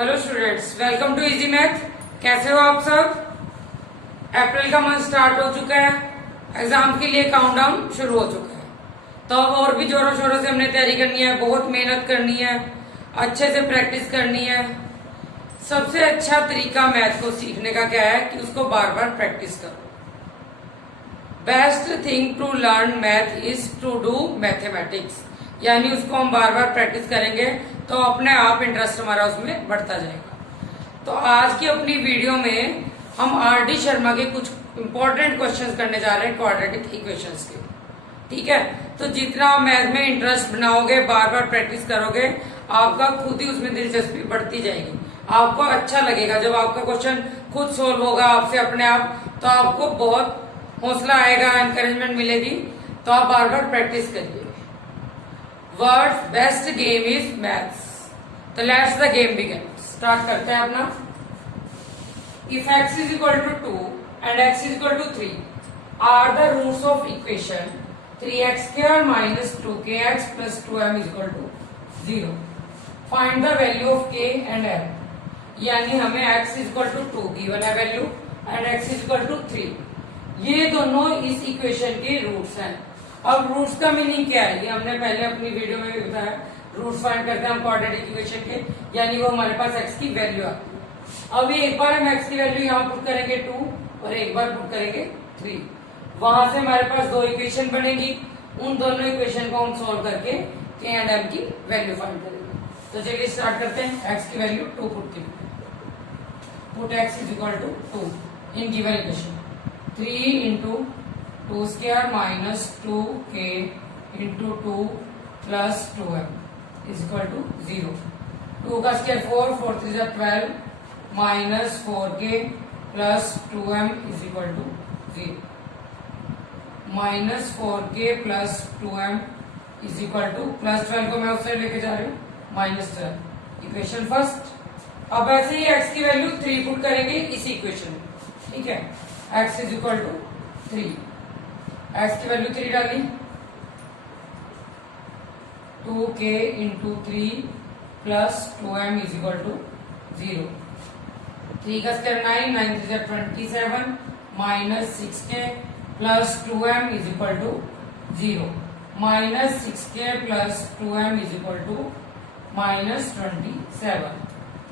Hello students, welcome to easy math. कैसे हो आप सब? अप्रैल का मंथ स्टार्ट हो चुका है, एग्जाम के लिए काउंटडाउन शुरू हो चुका है। तो अब और भी जोरों शोरों से हमने तैयारी करनी है, बहुत मेहनत करनी है, अच्छे से प्रैक्टिस करनी है। सबसे अच्छा तरीका मैथ को सीखने का क्या है कि उसको बार बार प्रैक्टिस करो। Best thing to learn math is to do mathematics, यानी उसको हम बार बार प्रैक्टिस करेंगे तो अपने आप इंटरेस्ट हमारा उसमें बढ़ता जाएगा। तो आज की अपनी वीडियो में हम आर.डी. शर्मा के कुछ इंपॉर्टेंट क्वेश्चंस करने जा रहे हैं क्वाड्रेटिक इक्वेशंस के। ठीक है, तो जितना मैथ में इंटरेस्ट बनाओगे, बार बार प्रैक्टिस करोगे, आपका खुद ही उसमें दिलचस्पी बढ़ती जाएगी। आपको अच्छा लगेगा जब आपका क्वेश्चन खुद सोल्व होगा आपसे अपने आप, तो आपको बहुत हौसला आएगा, एनकरेजमेंट मिलेगी। तो आप बार बार प्रैक्टिस करिए। World's best game is maths. तो let's the game begin. Start करते हैं अपना। If x is equal to 2 and x is equal to 3 are the roots of equation 3x square minus 2kx plus 2m is equal to 0। Find the value of k and m। यानी हमें x is equal to 2 given है value and x is equal to 3। ये दोनों इस equation के roots हैं। अब roots का मीनिंग क्या है, ये हमने पहले अपनी वीडियो में भी बताया। रूट्स फाइंड करते हैं हम क्वाड्रेटिक इक्वेशन के, यानी वो हमारे पास x की वैल्यू आती है। अब एक बार हम x की वैल्यू यहाँ पुट करेंगे 2 और एक बार पुट करेंगे 3। वहां से हमारे पास दो इक्वेशन बनेगी। उन दोनों इक्वेशन को हम सोल्व करके k एंड m की वैल्यू फाइंड करेंगे। तो चलिए स्टार्ट करते हैं। x की वैल्यू 2 पुट की, put x is equal to 2 in given equation. 3 into 2 square minus 2k into 2 plus 2m is equal to 0। 2 का square 4, 4 3 12 minus 4k plus 2m is equal to 0। Minus 4k plus 2m is equal to plus 12 को मैं उस side लेके जा रही हूँ, minus 12। Equation first. अब ऐसे ही x की वैल्यू 3 पुट करेंगे इसी इक्वेशन में। ठीक है, x is equal to 3। x की वैल्यू 3 डाली, 2k into 3 plus 2m is equal to 0। 3 का square 9, 9 3 27 minus 6k plus 2m is equal to 0। Minus 6k plus 2m is equal to minus 27।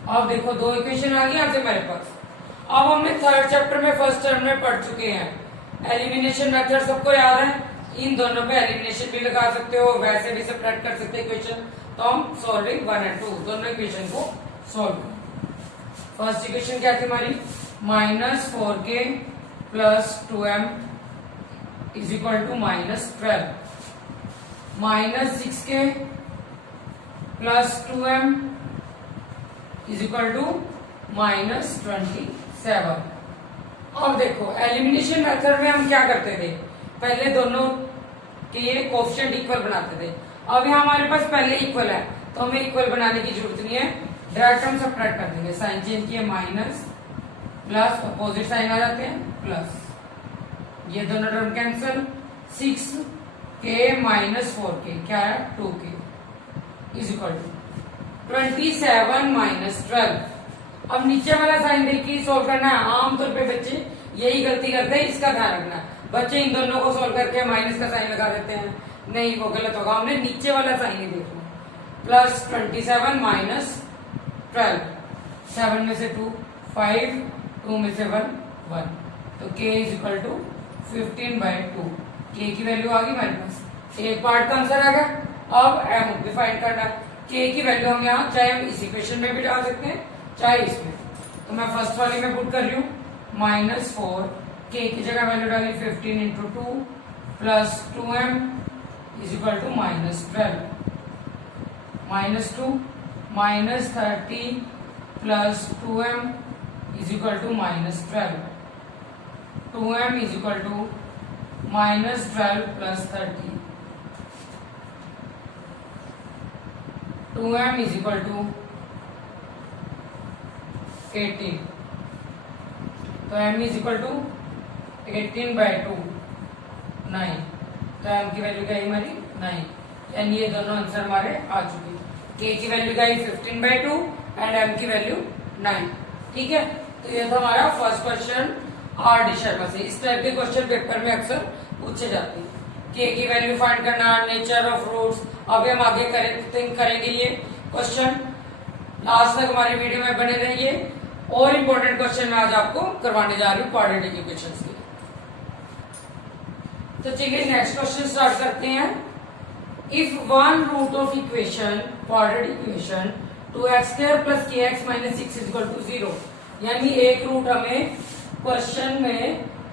अब देखो दो इक्वेशन आ गई यहाँ से हमारे पास। अब हमने थर्ड चैप्टर में फर्स्ट टर्म में पढ़ चुके हैं एलिमिनेशन मेथड, सबको याद है। इन दोनों पे एलिमिनेशन भी लगा सकते हो, वैसे भी सब्ट्रैक्ट कर सकते हैं इक्वेशन। तो हम सॉल्विंग 1 एंड 2 दोनों इक्वेशन को सॉल्व। फर्स्ट इक्वेशन क्या थी हमारी, minus 4k plus 2m is equal to minus 12। Minus 6k plus 2m is equal to minus 27। अब देखो एलिमिनेशन मेथड में हम क्या करते थे, पहले दोनों के कोएफिशिएंट इक्वल बनाते थे। अब यहाँ हमारे पास पहले इक्वल है तो हमें इक्वल बनाने की जरूरत नहीं है, डायरेक्ट हम सब्ट्रैक्ट कर देंगे। साइन चेंज किया, माइनस प्लस अपोजिट साइन आ जाते हैं प्लस, ये दोनों term cancel. 6k minus 4k क्या है 2k is equal to 27 minus 12। अब नीचे वाला साइन देखिए सोल्व करना है। आमतौर पे बच्चे यही गलती करते हैं, इसका ध्यान रखना। बच्चे इन दोनों को सोल्व करके माइनस का साइन लगा देते हैं, नहीं वो गलत होगा। हमने नीचे वाला साइन ही देखना। प्लस 27 माइनस 12, 7 में से 2 5, 2 में से 1 1, तो k is equal to 15/2। k की वैल्यू आ गई हमारे पास, एक पार्ट का आंसर आ गया। अब m भी फाइंड करना है। k की वैल्यू हम यहाँ चाहे हम इस इक्वेशन में भी डाल सकते हैं चाहे इसमें। तो मैं फर्स्ट वाली में पुट कर रही हूँ, माइनस 4, k की जगह वैल्यू डाली 15 into 2 plus 2m is equal to minus 12। Minus 2 minus 30 plus 2m is equal to minus 12। 2m is equal to minus 12 plus 30। 2m is equal to 18। तो m इज इक्वल टू 18/2 9। तो m की value क्या है हमारी 9, यानी ये दोनों answer हमारे आ चुके हैं। k की वैल्यू क्या है 15/2 एंड m की वैल्यू 9। ठीक है, तो ये था हमारा first question R D Sharma से। इस टाइप के क्वेश्चन पेपर में अक्सर पूछे जाते हैं। के की वैल्यू फाइंड करना, नेचर ऑफ रूट्स। अभी हम आगे करेंगे ये क्वेश्चन। लास्ट तक हमारी वीडियो में बने रहिए। और इम्पोर्टेंट क्वेश्चन मैं आज आपको करवाने जा रही हूँ क्वाड्रेटिक इक्वेशंस के। तो चलिए नेक्स्ट क्वेश्चन स्टार्ट करते हैं। If one root of equation quadratic equation 2x² + kx - 6 = 0, यानी एक रूट हमें क्वेश्चन में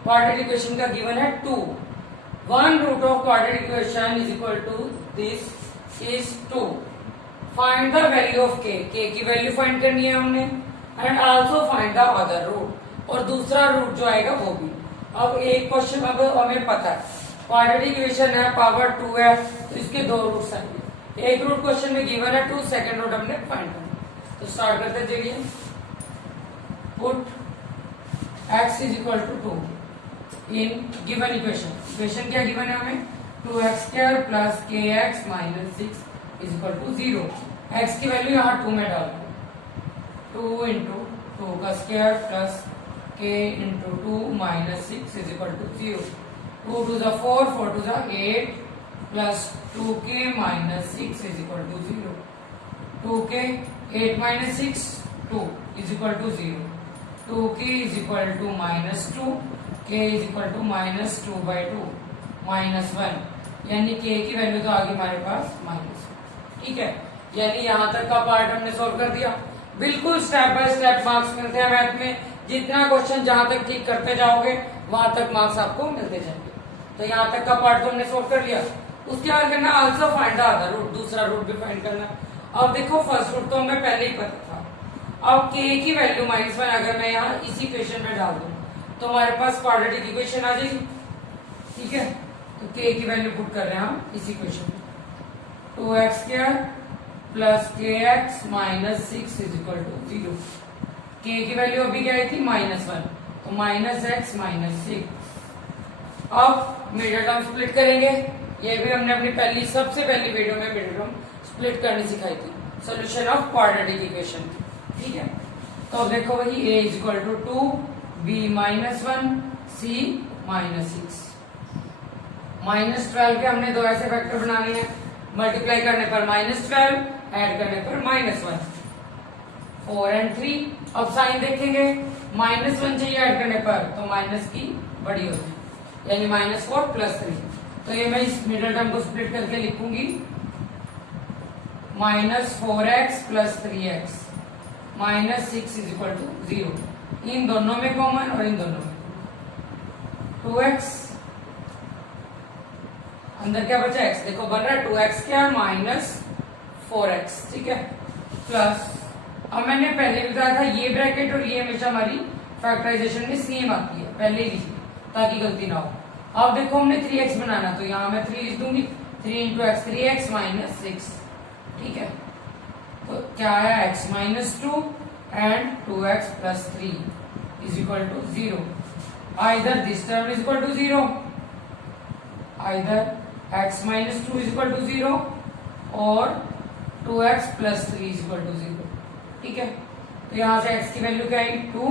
क्वाड्रेटिक इक्वेशन का गिवन है 2। One root of quadratic equation is equal to this is 2। Find the value of k की value find करनी है हमने, and also find the other root, और दूसरा रूट जो आएगा वो भी। अब एक क्वेश्चन अब हमें पता है क्वाड्रेटिक इक्वेशन है, पावर 2 है, तो इसके दो रूट्स आएंगे। एक रूट क्वेश्चन में गिवन है 2, सेकंड रूट हमने फाइंड करना। तो स्टार्ट करते हैं। चलिए, put x is equal to 2 in given equation. Equation क्या गिवन है हमें? 2x² + kx - 6 = 0। x की वैल्यू यहाँ 2 में डाल 2 × 2 का square plus k × 2 - 6 = 0। 2 to the 4, 4 to the 8 plus 2k - 6 = 0। 2k 8 - 6 2 = 0। 2k = -2, k = -2/2 -1, यानी k की वैल्यू तो आ गई हमारे पास -1। ठीक है, यानी यहाँ तक का पार्ट हमने सॉल्व कर दिया। बिल्कुल स्टेप बाय स्टेप मार्क्स मिलते हैं मैथ में। जितना क्वेश्चन जहां तक ठीक करते जाओगे वहां तक मार्क्स आपको मिलते जाएंगे। तो यहाँ तक का पार्ट तो हमने सोल्व कर लिया। उसके बाद करना also find the other route, दूसरा रूट भी फाइंड करना। अब देखो फर्स्ट रूट तो हमें पहले ही पता था। अब k की वैल्यू -1 अगर मैं यहाँ इसी इक्वेशन में डाल दूं तो हमारे पास क्वाड्रेटिक इक्वेशन आ जाएगी। ठीक है, तो k की वैल्यू पुट कर रहे हैं हम इसी इक्वेशन में। 2x² + kx - 6 = 0। k की वैल्यू अभी क्या आई थी? -1, तो -x - 6। अब मिडिल टर्म स्प्लिट करेंगे। ये भी हमने अपनी सबसे पहली वीडियो में मिडिल टर्म स्प्लिट करनी सिखाई थी, सॉल्यूशन ऑफ क्वाड्रेटिक इक्वेशन। ठीक है, तो अब देखो वही a = 2, b -1, c -6। -12 के हमने दो ऐसे फैक्टर बनाने हैं। मल्टीप्लाई करने पर -12, ऐड करने पर -1। 4 and 3। अब साइन देखेंगे, -1 चाहिए ऐड करने पर तो माइनस की बड़ी होती है, यानी -4 + 3। तो ये मैं इस मिडिल टर्म को स्प्लिट करके लिखूंगी -4x + 3x - 6 = 0। इन दोनों में कॉमन और इन दोनों में 2x, अंदर क्या बचा? x। देखो बन रहा है 2x² - 4x। ठीक है, प्लस अब मैंने पहले बताया था ये ब्रैकेट और ये हमेशा हमारी फैक्टराइजेशन में सेम आती है, पहले ही लिखी ताकि गलती ना हो। अब देखो हमने 3x बनाना, तो यहाँ मैं 3 लिख दूंगी। 3 × x 3x - 6। ठीक है, तो क्या है? x - 2 and 2x + 3 = 0। Either this term = 0, either x - 2 = 0 और 2x + 3 = 0। ठीक है, तो यहाँ से x की वैल्यू क्या आई? 2,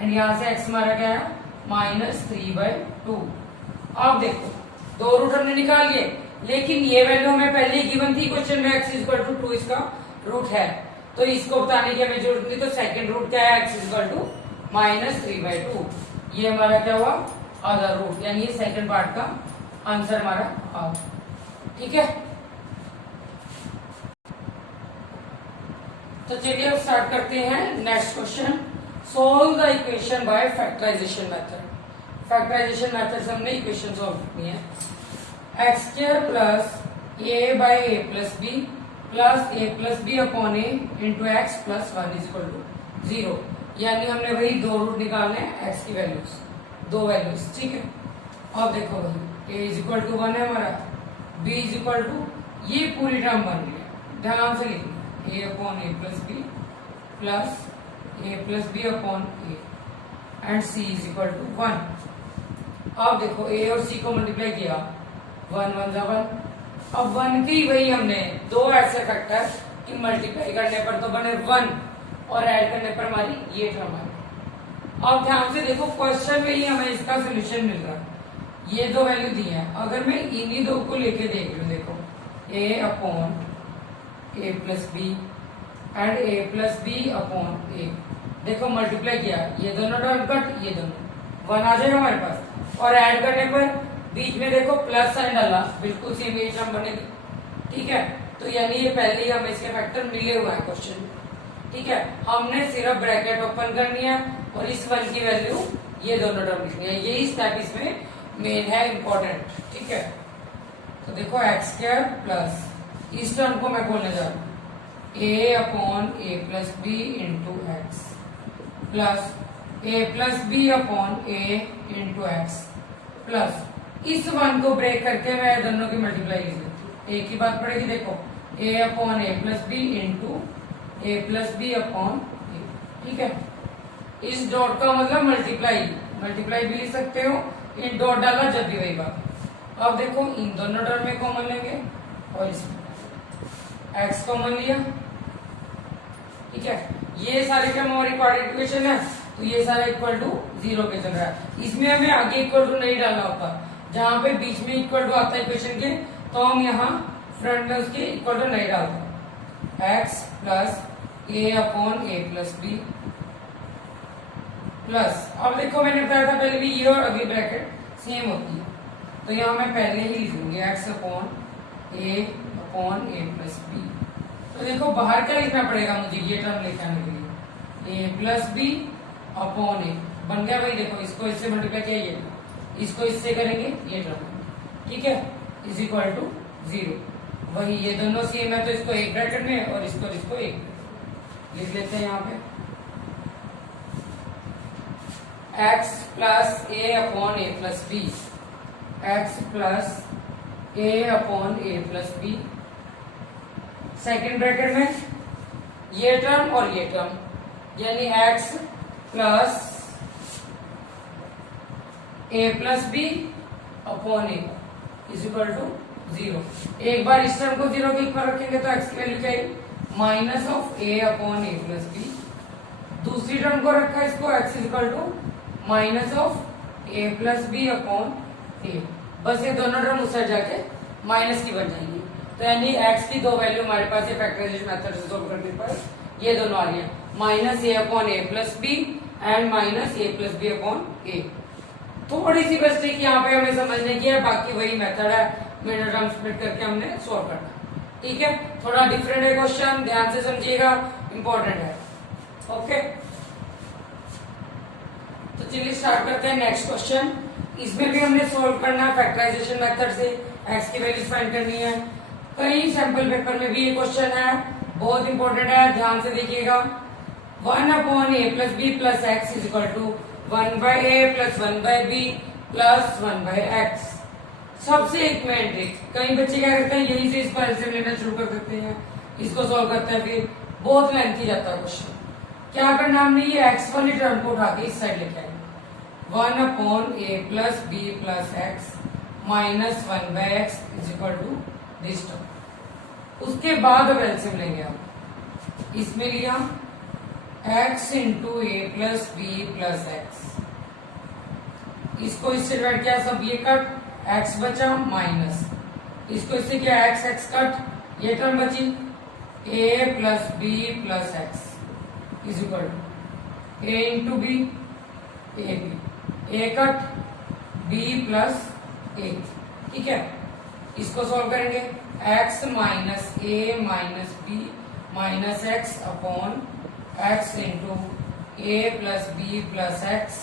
एंड यहाँ से x हमारा क्या है? -3/2। अब देखो दो रूट हमने निकाल लिए, लेकिन ये वैल्यू हमें पहले ही गिवन थी क्वेश्चन में। x = 2 इसका रूट है, तो इसको बताने की हमें जरूरत नहीं। तो सेकंड रूट क्या है? x = -3/2। ये हमारा क्या हुआ? अदर रूट, यानी ये सेकंड पार्ट का आंसर हमारा आ। ठीक है, तो चलिए अब स्टार्ट करते हैं next question. Solve the equation by factorisation method. Factorisation method से हमने इक्वेशन सॉल्व करनी है। x² + a/a + b + a + b / a × x + 1 = 0, यानी हमने वही दो रूट निकालने हैं x की वैल्यूज, दो वैल्यूज। ठीक है, अब देखो वही a = 1 है हमारा, b = ये पूरी टर्म बन रही है, ध्यान से लिखना a/a + b + a + b / a and c = 1। अब देखो a और c को मल्टीप्लाई किया, 1 × 1 = 1। अब 1 की वही हमने दो ऐसे फैक्टर कि मल्टीप्लाई करने पर तो बने 1 और ऐड करने पर हमारी ये टर्म आए। अब ध्यान से देखो क्वेश्चन में ही हमें इसका सोल्यूशन मिल रहा है। ये दो वैल्यू दी है, अगर मैं इन्हीं दो को लेके देख लूं, देखो a upon a plus B and a plus B upon a, देखो मल्टीप्लाई किया, ये दोनों टर्म कट, ये दोनों 1 आ जाएगा हमारे पास, और ऐड करने पर बीच में देखो प्लस साइन डाला, बिल्कुल सेम ये टर्म बनेगी। ठीक है, तो यानी ये पहले ही हमें इसके फैक्टर मिले हुए हैं क्वेश्चन में। ठीक है, हमने सिर्फ ब्रैकेट ओपन करनी है और इस 1 की वैल्यू ये दोनों टर्म लिखनी है, यही स्टेप इसमें मेन है, इंपॉर्टेंट। ठीक है, तो देखो एक्स स्क्वायर प्लस इस टर्म को मैं खोलने जा रहा हूँ a upon A plus b into x plus A plus B upon a into x plus इस 1 को ब्रेक करके मैं दोनों की मल्टीप्लाई लिख देती हूँ। एक ही बात पड़ेगी, देखो ए अपॉन ए प्लस बी इंटू ए प्लस बी अपॉन ए। ठीक है, इस डॉट का मतलब मल्टीप्लाई, मल्टीप्लाई भी लिख सकते हो, इन डॉट डाला जब भी वही बात। अब देखो इन दोनों टर्म में कॉमन लेंगे और इसमें एक्स कॉमन लिया। ठीक है, ये सारे टर्म हमारी क्वाड्रेटिक इक्वेशन है, तो ये सारा इक्वल टू 0 पे चल रहा है। इसमें हमें आगे इक्वल टू नहीं डालना होता, जहां पे बीच में इक्वल टू आता है इक्वेशन के, तो हम यहाँ फ्रंट में उसके इक्वल टू नहीं डालते। X plus A upon A plus B plus, अब देखो मैंने बताया था पहले भी ये और अगली ब्रैकेट सेम होती है, तो यहाँ मैं पहले ही लिख दूंगी एक्स अपॉन ए प्लस बी। तो देखो बाहर क्या लिखना पड़ेगा मुझे ये टर्म लेके आने के लिए, ए प्लस बी अपॉन ए बन गया भाई। देखो इसको इससे मल्टीप्लाई किया, ये इसको इससे करेंगे ये टर्म। ठीक है, इज इक्वल टू 0। वही ये दोनों सेम है, तो इसको एक ब्रैकेट में और इसको एक लिख लेते हैं यहाँ पे x plus A upon A plus B, X plus A upon A plus B, second bracket में ये टर्म और ये टर्म, यानी x plus A plus B upon A is equal to 0। एक बार इस टर्म को 0 के इक्वल रखेंगे तो x की वैल्यू क्या है, minus of a upon A plus b. दूसरी टर्म को रखा है इसको x is equal to minus of a plus B upon a. बस ये दोनों टर्म उस साइड जाके माइनस की बन जाएंगी, तो यानी x की दो वैल्यू हमारे पास ये फैक्टराइजेशन मेथड से सोल्व करने पर ये दोनों आ गया, minus a upon A plus B and minus a plus B upon a. थोड़ी सी बस ट्रिक यहाँ पे हमें समझने की है, बाकी वही मेथड है, मिडिल टर्म स्प्लिट करके हमने सोल्व करना। ठीक है, थोड़ा डिफरेंट है क्वेश्चन, ध्यान से समझिएगा, इंपॉर्टेंट है। ओके, तो चलिए स्टार्ट करते हैं नेक्स्ट क्वेश्चन। इसमें भी हमने सोल्व करना है फैक्टराइजेशन मेथड से, एक्स की वैल्यू फाइंड करनी है। कई सैंपल पेपर में भी ये क्वेश्चन है, बहुत इंपॉर्टेंट है, ध्यान से देखिएगा। 1 upon A plus B plus x is equal to 1 by A plus 1 by B plus 1 by X. सबसे एक मेन ट्रिक, कई बच्चे क्या करते हैं यहीं से इसको एलसीएम लेना शुरू कर देते हैं, इसको सॉल्व करते हैं, फिर बहुत लेंथी जाता है क्वेश्चन। क्या करना हमने, ये एक्स वाली टर्म को उठा के इस साइड लेके आएंगे, 1 upon A plus B plus X minus 1 by X is equal to this term. उसके बाद अब एलसीएम लेंगे हम, इसमें लिया x इंटू ए प्लस बी प्लस एक्स, इसको इससे डिवाइड किया, सब ये कट, x बचा माइनस, इसको इससे किया x x कट, ये टर्म बची a plus B plus x is equal to a into b, a b, a cut b plus a. ठीक है, इसको सॉल्व करेंगे, x minus a minus b minus x upon x into A plus B plus x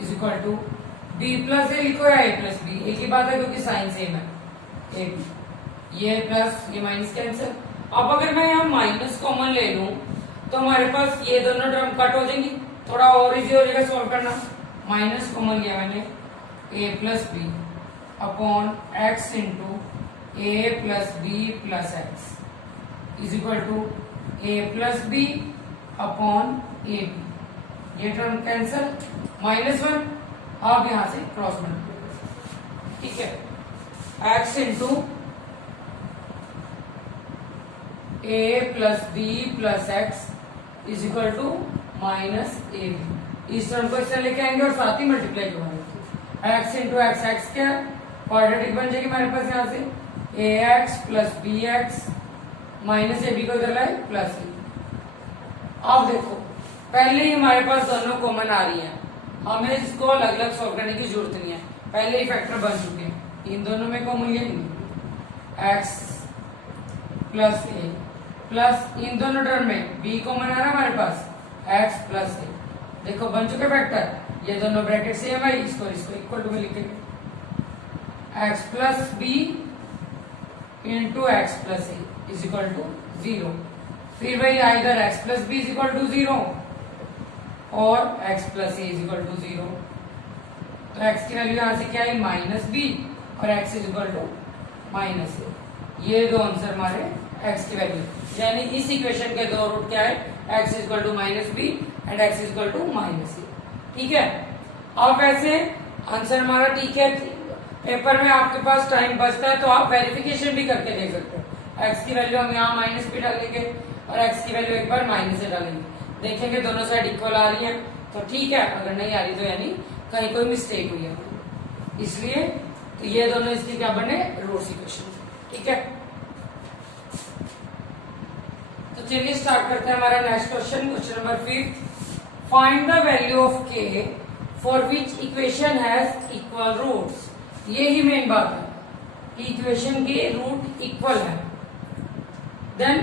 is equal to b plus a लिखो या ए plus B, एक ही बात है क्योंकि साइन सेम है, ए बी, ये प्लस ये माइनस कैंसिल। अब अगर मैं यहाँ माइनस कॉमन ले लूं तो हमारे पास ये दोनों टर्म कट हो जाएंगी, थोड़ा और इजी हो जाएगा सॉल्व करना। माइनस कॉमन लिया मैंने, a plus B upon x into A plus B plus x is equal to a plus B upon a b, ये टर्म कैंसिल, -1, अब यहां से क्रॉस मल्टीप्लाई। ठीक है, x into A plus B plus x is equal to minus a b. इस term को इससे लेके आएंगे और साथ ही मल्टीप्लाई करवाएंगे। एक्स इंटू एक्स एक्स क्या क्वाड्रेटिक बन जाएगी हमारे पास यहाँ से a x plus B x minus a b को इधर लाए प्लस ए। अब देखो पहले ही हमारे पास दोनों कॉमन आ रही हैं, हमें इसको अलग अलग सॉल्व करने की जरूरत नहीं है, पहले ही फैक्टर बन चुके हैं। इन दोनों में कॉमन लेंगे एक्स प्लस ए प्लस इन दोनों टर्म में बी कॉमन आ रहा है हमारे पास एक्स प्लस ए। देखो बन चुके फैक्टर, ये दोनों ब्रैकेट सेम है, इसको इक्वल टू में लिखेंगे x plus b into x plus a is equal to 0। फिर वही either x plus b is equal to 0 और x plus a is equal to 0। तो एक्स की वैल्यू यहां से क्या है माइनस बी और x is equal to minus a. ये दो आंसर हमारे एक्स की वैल्यू, यानी इस इक्वेशन के दो रूट क्या है x is equal to minus b and x is equal to minus a. ठीक है, अब वैसे आंसर हमारा ठीक है। पेपर में आपके पास टाइम बचता है तो आप वेरिफिकेशन भी करके देख सकते हो। एक्स की वैल्यू हम यहाँ माइनस बी डालेंगे और एक्स की वैल्यू एक बार माइनस ए डालेंगे, देखेंगे दोनों साइड इक्वल आ रही है तो ठीक है, अगर नहीं आ रही तो यानी कहीं कोई मिस्टेक हुई है, इसलिए तो ये दोनों इसकी क्या बने रूट्स इक्वेशन। ठीक है, तो चलिए स्टार्ट करते हैं हमारा next question. Question number 5, find the value of k for which equation has equal roots. ये ही मेन बात है कि इक्वेशन के रूट इक्वल है। देन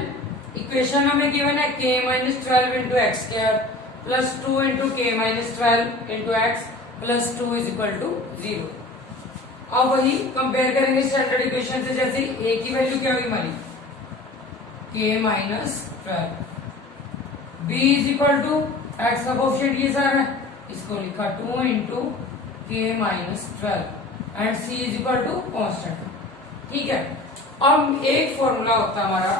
इक्वेशन हमें गिवन है k minus 12 into x square plus 2 into के minus 12 into x plus 2 is equal to 0। अब वही कंपेयर करेंगे स्टैंडर्ड इक्वेशन से, जैसे a की वैल्यू क्या हुई हमारी k minus 12, b is equal to X का कोएफिशिएंट ये सारा है, इसको लिखा 2 इंटू के minus 12 and c is equal to constant. ठीक है, अब एक फॉर्मूला होता है हमारा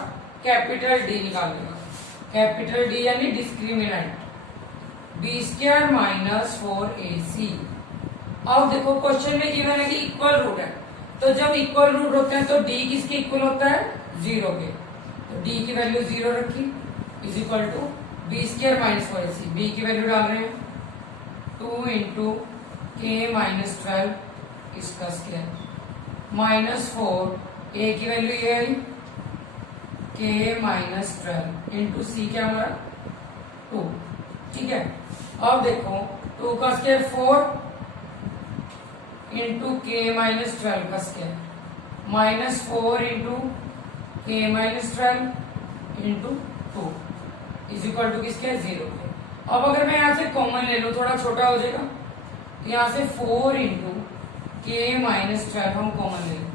कैपिटल डी निकालने का, कैपिटल डी यानी discriminant B square minus 4ac। अब देखो क्वेश्चन में गिवन है कि इक्वल रूट है, तो जब इक्वल रूट होते हैं तो डी किसके इक्वल होता है 0 के, तो डी की वैल्यू 0 रखी is equal to B square minus 4ac। B की वैल्यू डाल रहे हैं 2 इंटू के माइनस 12 इसका स्क्वायर माइनस 4, ए की वैल्यू ये आई के माइनस 12 इंटू सी क्या हमारा 2। ठीक है, अब देखो 2 का स्क्वायर 4 इंटू के माइनस 12 का स्क्वायर माइनस 4 इंटू के minus 12 into 2 is equal to किसके 0 के। अब अगर मैं यहाँ से कॉमन ले लूं थोड़ा छोटा हो जाएगा, तो यहाँ से 4 इंटू के माइनस 12 हम कॉमन ले लेंगे।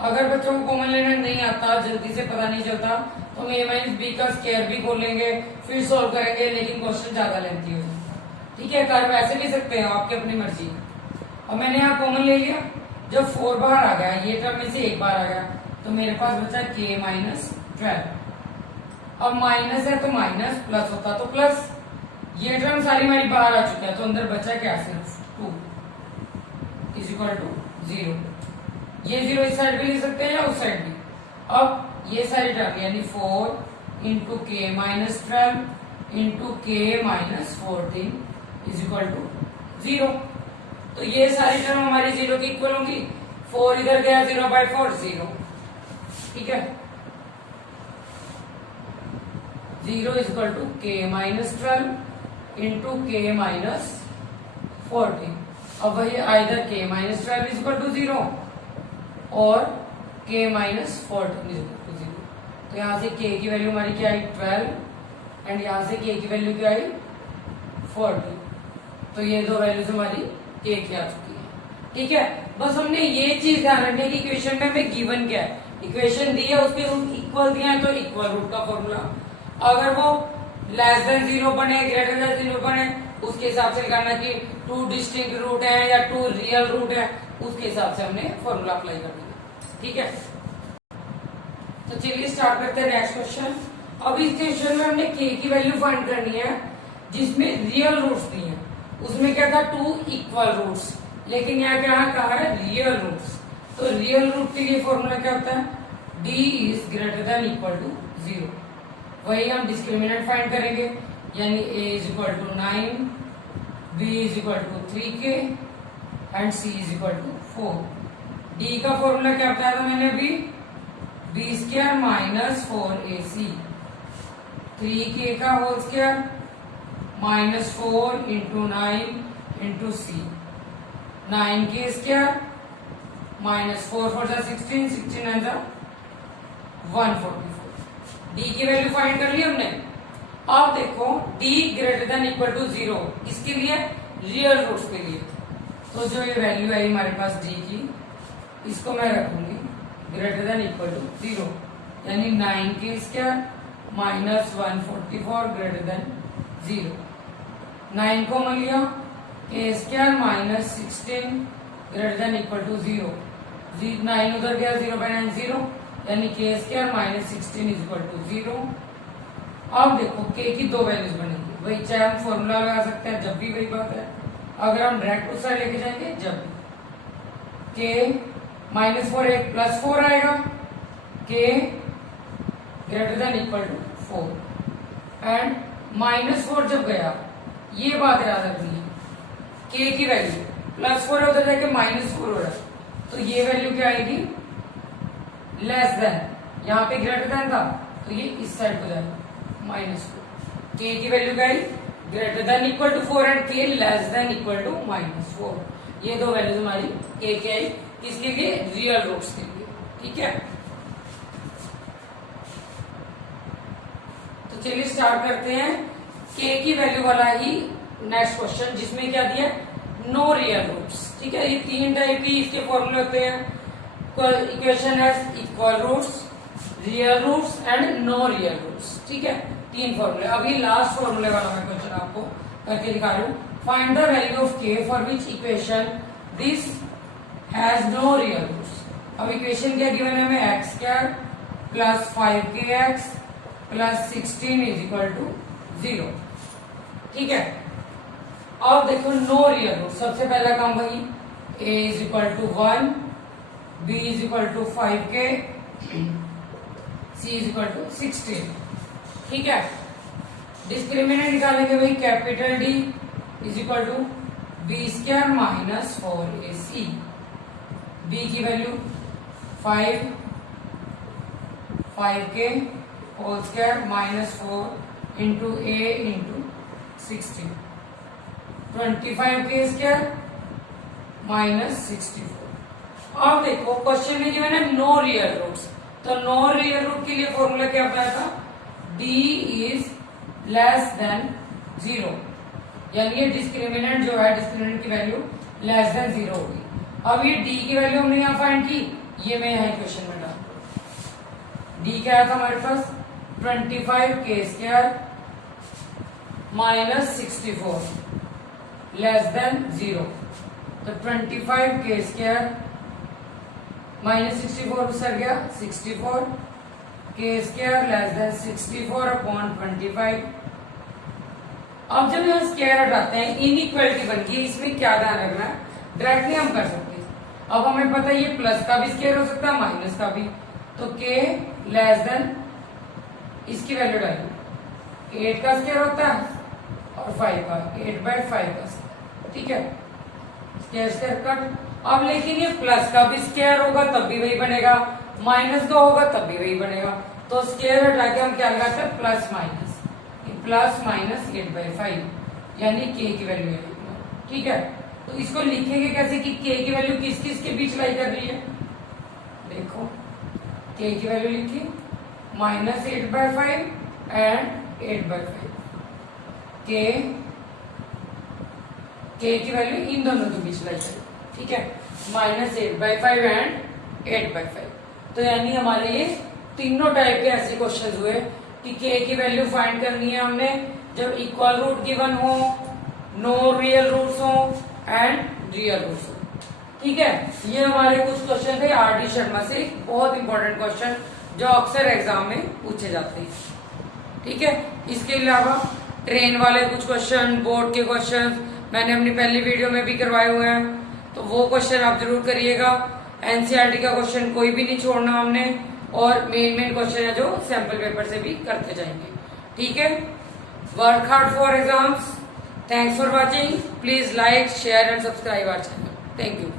अगर बच्चों को कॉमन लेना नहीं आता, जल्दी से पता नहीं चलता, तो हम a माइनस बी का स्क्वायर भी खोल लेंगे फिर सॉल्व करेंगे, लेकिन क्वेश्चन ज्यादा लेंथी हो जाएगा। ठीक है, कर वैसे भी सकते हो, आपकी अपनी मर्जी। अब मैंने यहाँ कॉमन ले लिया, जब 4 बाहर आ गया, ये टर्म में से एक बार आ गया, तो मेरे पास बचा k माइनस 12। अब माइनस है तो माइनस, प्लस होता तो प्लस, ये टर्म सारी हमारी बाहर आ चुका है, तो अंदर बचा क्या सिर्फ 2 इज इक्वल टू 0। ये 0 इस साइड भी लिख सकते हैं या उस साइड भी। अब ये सारी टर्म यानी 4 इंटू के माइनस 12 इंटू के माइनस 14 इज इक्वल टू 0। तो ये सारी टर्म हमारी 0 की इक्वल होंगी। 4 इधर गया 0/4 0। ठीक है, 0 इज इक्वल टू के माइनस 12 इंटू के माइनस 14। अब वही आइदर के माइनस 12 इज इक्वल टू 0 और के माइनस 14 इज इक्वल टू 0। तो यहाँ से के की वैल्यू हमारी क्या आई 12 एंड यहाँ से के की वैल्यू क्या आई 40। तो ये दो वैल्यूज हमारी के की आ चुकी है। ठीक है, बस हमने ये चीज ध्यान रखनी है कि इक्वेशन में हमें गिवन क्या है, इक्वेशन दी है उसके रूट इक्वल दिया है, तो इक्वल रूट का फॉर्मूला अगर वो लेस देन 0 बने ग्रेटर देन 0 बने उसके हिसाब से निकालना कि 2 डिस्टिंक्ट रूट है या 2 रियल रूट है, उसके हिसाब से हमने फॉर्मूला अप्लाई कर दिया। ठीक है, तो चलिए स्टार्ट करते हैं नेक्स्ट क्वेश्चन। अब इस क्वेश्चन में हमने k की वैल्यू फाइंड करनी है जिसमें रियल रूट्स नहीं है। उसमें क्या था 2 इक्वल रूट्स, लेकिन यहाँ क्या कहा है रियल रूट्स। तो रियल रूट के लिए फॉर्मूला क्या होता है d is greater than equal to 0। वही हम डिस्क्रिमिनेंट फाइंड करेंगे, यानी a is equal to 9, b is equal to 3k and c is equal to 4। d का फॉर्मूला क्या बताया था मैंने अभी, b square minus 4ac, 3k का whole square minus 4 into 9 into c, 9k square minus 4 4 16, 16 9 144। d की value find कर ली हमने। अब देखो d greater than equal to 0, इसके लिए रियल रूट्स के लिए, तो जो ये वैल्यू आई हमारे पास d की, इसको मैं रखूंगी ग्रेटर देन इक्वल टू 0, यानी 9k square minus 144 greater than 0। 9 को मान लिया, k square minus 16 greater than equal to 0, 9 उधर गया 0/9 0, यानी k square minus 16 is equal to 0। अब देखो k की दो वैल्यूज बनेगी, वही चाहे हम फॉर्मूला लगा सकते हैं, जब भी वही बात है। अगर हम डायरेक्ट उस साइड लेके जाएंगे, जब k माइनस 4 एक प्लस 4 आएगा, k greater than equal to 4 and minus 4 जब गया, ये बात याद रखनी है, k की वैल्यू प्लस 4 उधर जाके माइनस 4 हो रहा है, तो ये वैल्यू क्या आएगी, लेस देन, यहाँ पे ग्रेटर देन था तो ये इस साइड को जाएगा माइनस 4। k की वैल्यू क्या आई, greater than equal to 4 and k less than equal to minus 4। ये दो वैल्यूज हमारी k की आई, किसके लिए, रियल रूट्स के लिए। ठीक है, तो चलिए स्टार्ट करते हैं k की वैल्यू वाला ही नेक्स्ट क्वेश्चन, जिसमें क्या दिया, नो रियल रूट्स। ठीक है, ये 3 टाइप की इसके फॉर्मूले होते हैं, equation has equal roots, real roots and no real roots. ठीक है, 3 फॉर्मूले। अभी लास्ट फॉर्मूले वाला मैं क्वेश्चन आपको करके दिखा रहा हूँ। Find the value of k for which equation this has no real roots. अब इक्वेशन क्या गिवन है हमें, X square plus 5kx plus 16 is equal to 0। ठीक है, अब देखो नो रियल रूट, सबसे पहला काम वही, a is equal to 1, b is equal to 5k, c is equal to 16। ठीक है, डिस्क्रिमिनेंट निकालेंगे वही, capital D is equal to b square minus 4ac, b की value 5k whole square minus 4 into a into 16, 25k square minus 64। अब देखो question में given है no real roots, तो नो रियल रूट के लिए फॉर्मूला क्या बताया था, d इज लेस देन 0, यानी ये डिस्क्रिमिनेंट जो है, डिस्क्रिमिनेंट की वैल्यू लेस देन 0 होगी। अब ये d की वैल्यू हमने यहाँ फाइंड की, ये मैं यहाँ इक्वेशन में डाल, d क्या आया था हमारे पास, 25k square minus 64 less than 0, तो 25k स्क्वायर माइनस 64 सर गया 64, k square less than 64 upon 25। अब जब हम स्क्वायर हटाते हैं, इनइक्वालिटी बन गई, इसमें क्या ध्यान रखना है, डायरेक्टली हम कर सकते हैं। अब हमें पता है ये प्लस का भी स्क्वायर हो सकता है, माइनस का भी, तो k लेस देन, इसकी वैल्यू डालिए, 8 का स्क्वायर होता है और 5 का, 8/5 का स्क्वायर। ठीक है, स्क्वायर स्क्वायर कट। अब लेकिन ये प्लस का भी स्क्वायर होगा तब भी वही बनेगा, माइनस का होगा तब भी वही बनेगा, तो स्क्वायर हटा के हम क्या लगाते हैं, प्लस माइनस, प्लस माइनस 8/5, यानी k की वैल्यू है। ठीक है, तो इसको लिखेंगे कैसे कि k की वैल्यू किस किस के बीच लाई कर रही है, देखो k की वैल्यू लिखी माइनस 8/5 एंड 8/5, k की वैल्यू इन दोनों के बीच लाई करें। ठीक है, माइनस 8/5 एंड 8/5, तो यानी हमारे ये तीनों टाइप के ऐसे क्वेश्चन हुए कि k की वैल्यू फाइंड करनी है हमने जब इक्वल रूट गिवन हो, नो रियल रूट्स हो एंड रियल रूट्स हो। ठीक है, ये हमारे कुछ क्वेश्चन थे आर डी शर्मा से, बहुत इंपॉर्टेंट क्वेश्चन जो अक्सर एग्जाम में पूछे जाते हैं। ठीक है, इसके अलावा ट्रेन वाले कुछ क्वेश्चन, बोर्ड के क्वेश्चन मैंने अपनी पहली वीडियो में भी करवाए हुए हैं, तो वो क्वेश्चन आप जरूर करिएगा। एनसीईआरटी का क्वेश्चन कोई भी नहीं छोड़ना हमने, और मेन क्वेश्चन है जो सैंपल पेपर से भी करते जाएंगे। ठीक है, work hard for exams. Thanks for watching. Please like share and subscribe our channel. Thank you.